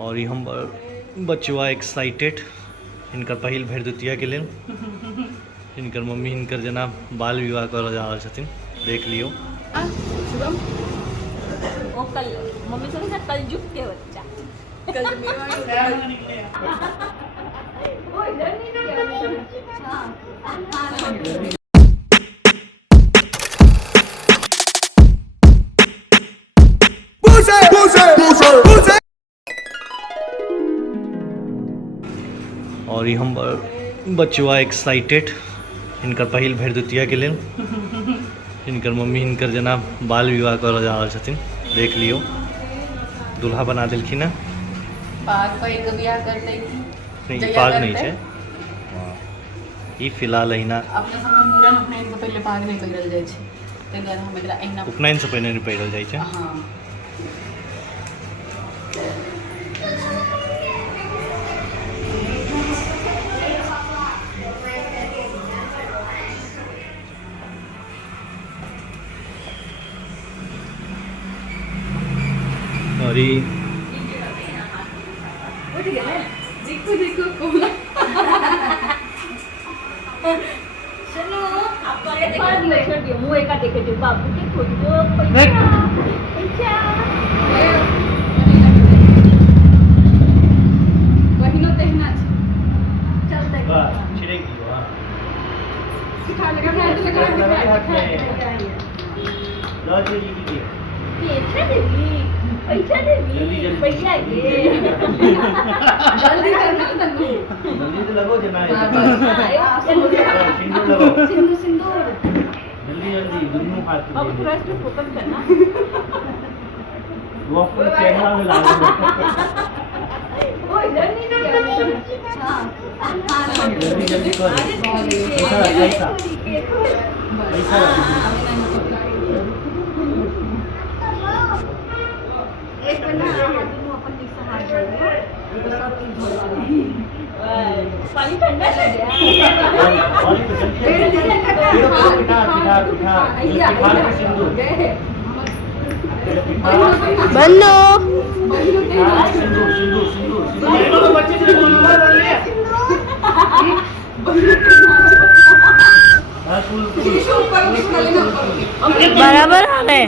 और ई हम बचुआ एक्साइटेड इनकर पहिल भरदुतिया के लेल। इनकर मम्मी इनकर जना बाल विवाह कर जा रहल छथिन, देख लियो। शुभम ओ कल मम्मी से कल जुग के बच्चा कल और ई हम बचुआ एक्साइटेड इनकर पहिल भरदुतिया के लेल। इनकर मम्मी इनकर जना बाल विवाह कर जा रहल छथिन, देख लियो। दूल्हा बना दिलखिन है। पाग पहिर के बियाह करतै नहीं, पाग नहीं है। ई फिलहाल अहिना अपने समय मूड़न उपनयन से पहले पाग नहीं पहिरल जाइ छै, तै दुआरे हम एकरा अहिना उपनयन से पहले नहीं पहिरल जाइ छै। हां और ई देखो देखो कोला चलो आप छोड़ दियो मुंह एका देखे जो बाबू के खोल दो पैसा पैसा बहिनो तेहना छै। चल तक छिड़क दियो। हां सिखा लगा लो जी की पैसा देवी पैसा ये जल्दी करना तन्नू जल्दी तो लगो जना सिंदूर लगो सिंदूर सिंदूर जल्दी जल्दी दोनों हाथ अब थोड़ा इस पे फोकस करना वो अपने कैमरा में ला दो। ओ इधर नहीं हां जल्दी जल्दी करो। ऐसा एक ना दोनों अपन मिक्स हाथ जोड़ो तो सब चीज हो जाएगा। पानी ठंडा हो गया और तो जल्दी पिठा सिंदूर बन्नो सिंदूर सिंदूर सिंदूर बच्चे से बोलना बराबर आ गए।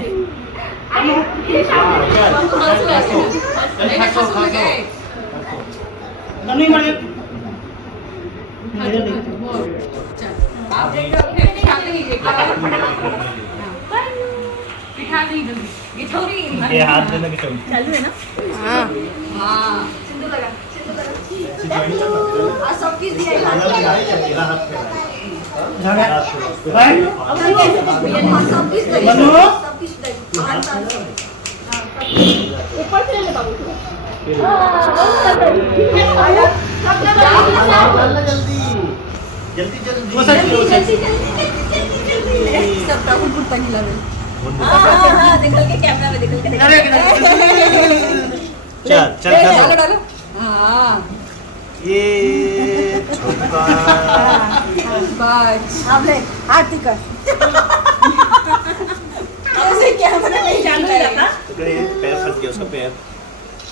ये हाथ देना कि चालू है ना? हां सिंदूर लगा सब चीज दिया हाथ सब चीज ऊपर से ले बाबू जल्दी जल्दी सब टाउन कुर्ता खिलावे। हां निकल के कैमरा में निकल के चल चल डालो हां ये छोटा बस अब ले आरती कर ऐसे कैमरा नहीं चालू रहता। पैर फंस गया उसका पैर।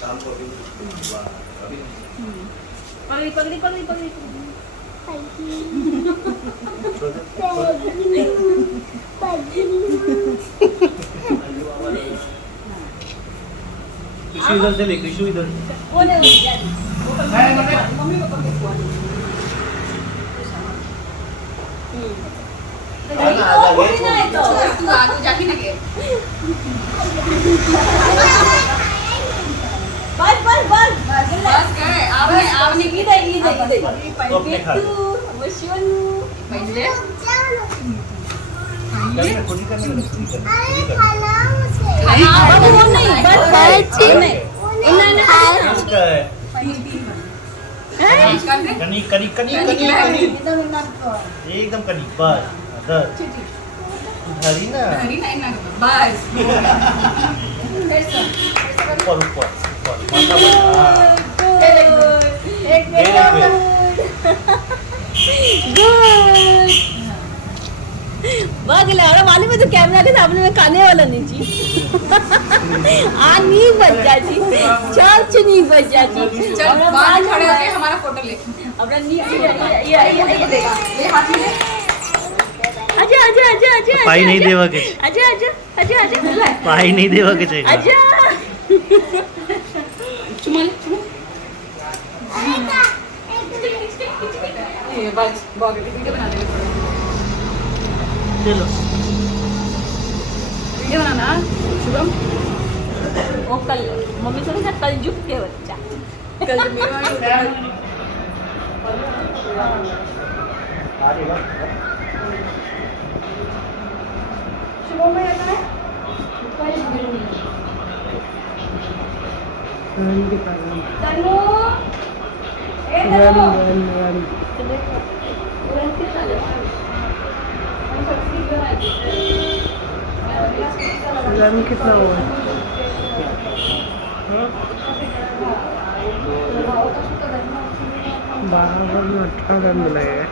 शाम को पकड़ी पकड़ी पकड़ी पकड़ी कृषि इधर से ले, कृषि इधर। वो नहीं मम्मी को पकड़ के तू आगे जाके ना के बस बस बस बस गए आपने इधर तो अपने खा ले। पहले करना खुद ही करना कनी कनी कनी कनी कनी एकदम कनी बस दस धरी ना बस ऊपर ऊपर माथा बघला एवढा मालूम आहे तो कॅमेरा के सामने में खाने वाला नहीं जी नी बच जाती चर्च नी बच जाती चल बाहर खड़े होके हमारा फोटो ले अपना नी ये देगा ये हाथ में ले आजा आजा आजा आजा पाई नहीं देवा के आजा आजा आजा आजा पाई नहीं देवा के चाहिए आजा चुमा ले चुमा ये बस बहुत वीडियो बना दे चलो वीडियो बनाना शुभम वो कल मम्मी से ना कल झुक के बच्चा कल मेरे वाली शुभम में आता है तनु ए तनु रन कितना हुआ बारह बॉल में 18 रन मिले हैं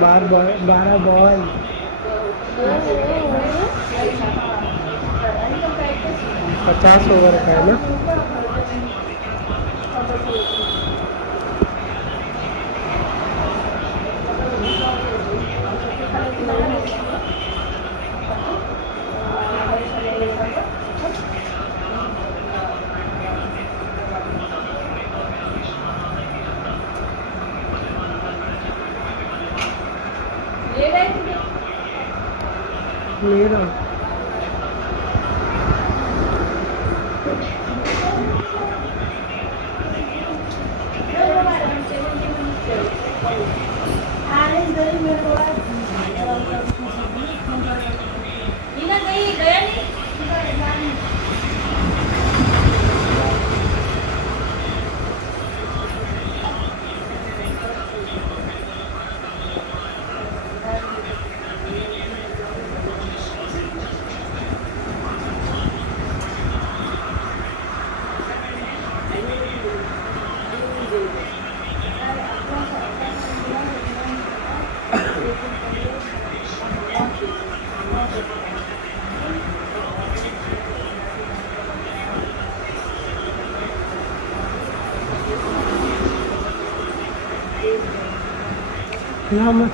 12 बॉल 50 ओवर का है ना मेरा यहाँ मत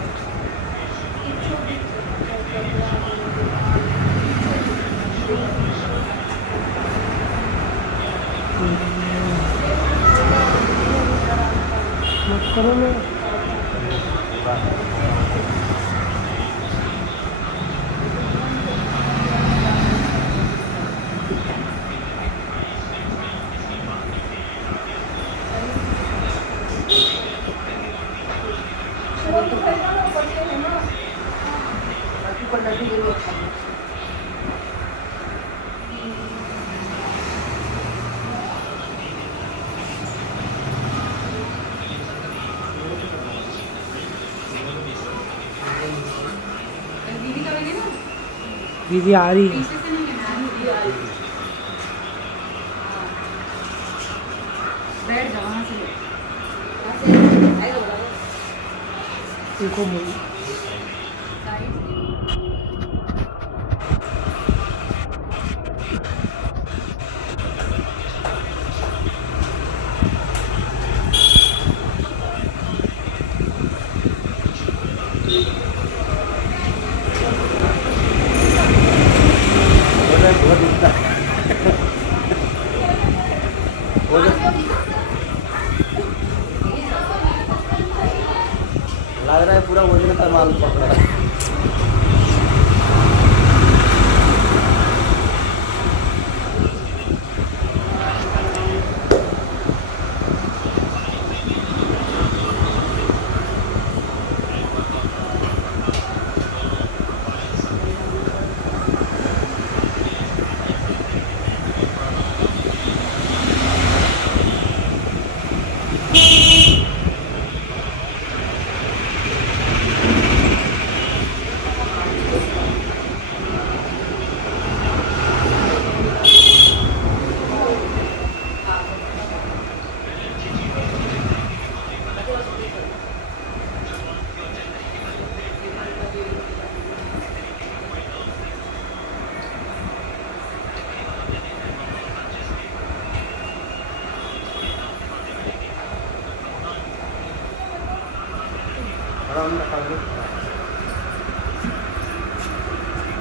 मत करो ना दीदी का बने ना दीदी आ रही है पीछे से नहीं लेना दीदी आ रही है बैठ जाओ वहाँ से उनको बोल लग रहा है पूरा वजन का माल पकड़ा है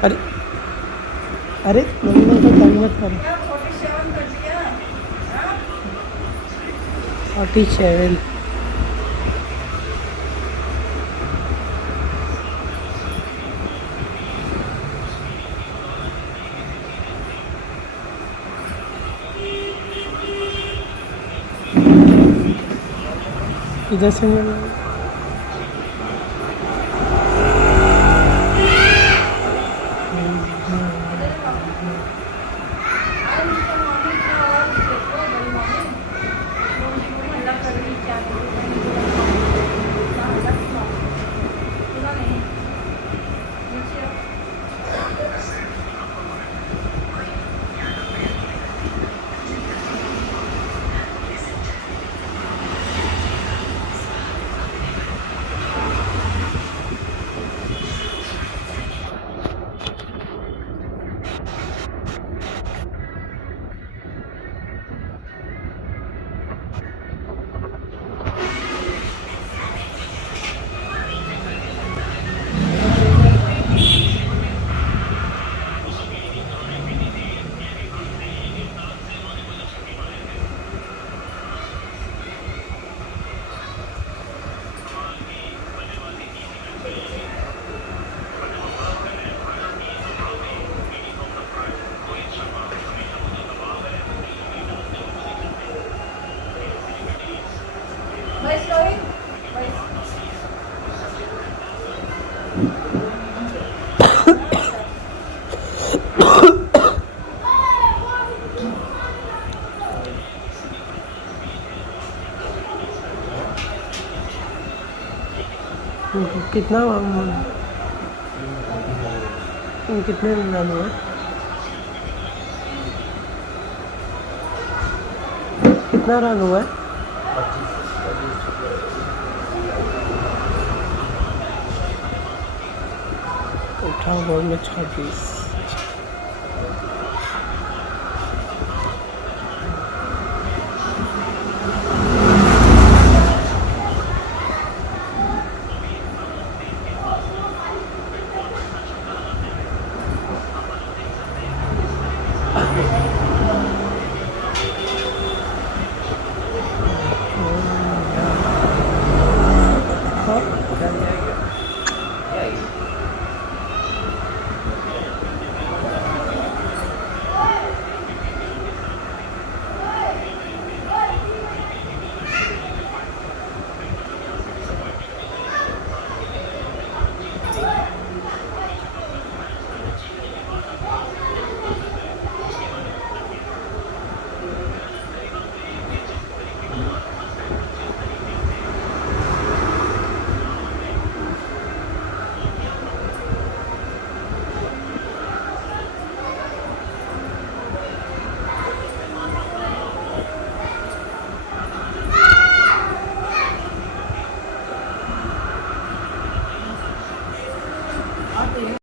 अरे अरे नंबर का तंग मत करो। 47 इधर से कितना कितने रन हुए? कितना रन हुआ है? 18 बॉल में 36।